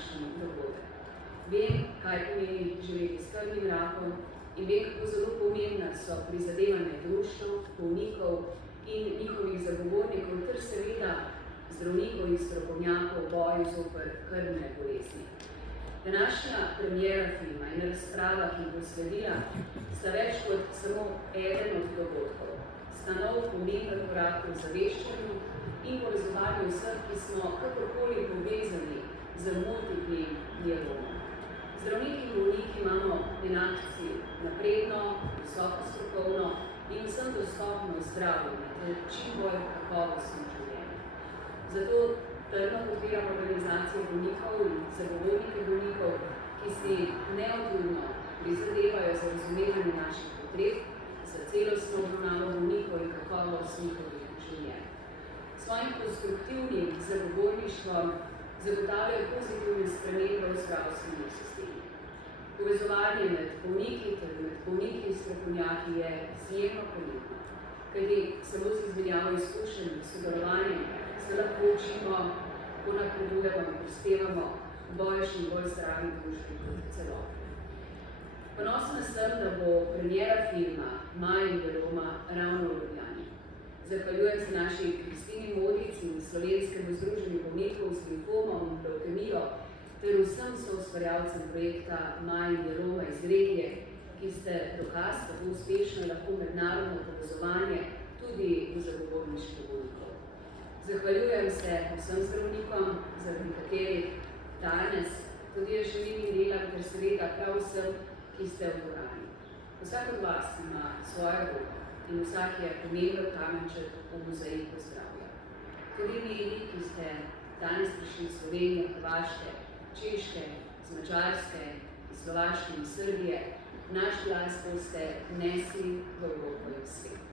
današnji dogodek. Vem, kaj pomeni živeti s krvnim rakom in vem, kako zelo pomembna so prizadevanja društev, bolnikov in njihovih zagovornikov ter seveda zdravnikov in strokovnjakov v boju zoper krvne bolezni. Današnja premiera filma in razprava, ki bo sledila, sta več kot samo eden od dogodkov. Sta nov pomemben korak v ozaveščanju in povezovanju vseh, ki smo kakorkoli povezani z multiplim mielomom. Zdravniki in bolniki imamo enak cilj, napredno, visoko strokovno in vsem dostopno zdravljenje ter čim bolj kakovostno življenje. Zato trdno podpiramo organizacije bolnikov in zagovornike bolnikov, ki si neodljudno prizadevajo za razumevanje naših potreb, za celostno obravnavo bolnikov in kakovost njihovih življenj. Svojim konstruktivnim zagovorništvom zagotavljajo pozitivne spremembe v zdravstvenih sistemih. Povezovanje med bolniki ter med bolniki in strokovnjaki je izjemno pomembno, kajti samo z izmenjavo izkušenj in sodelovanjem se lahko učimo, kako napredujemo in prispevamo v boljši in bolj zdravi družbi kot celoti. Ponosna sem, da bo premiera filma Maja in Jeroma ravno v Ljubljani. Zahvaljujem se naši Kristini Modic in Slovenskemu združenju bolnikov z limfomom in levkemijo ter vsem soustvarjalcem projekta Maja in Jeroma iz regije, ki ste dokaz, kako uspešno je lahko mednarodno povezovanje tudi v zagovorništvu bolnikov. Zahvaljujem se vsem zdravnikom, zaradi katerih danes tudi jaz živim in delam, ter seveda prav vsem, ki ste v dvorani. Vsak od vas ima svojo vlogo in vsak je pomemben kamenček v mozaiku zdravja. Tudi mediji, ki ste danes prišli iz Slovenije, Hrvaške, Češke, iz Madžarske, iz Slovaške in Srbije, naš glas boste nesli v Evropo in svet.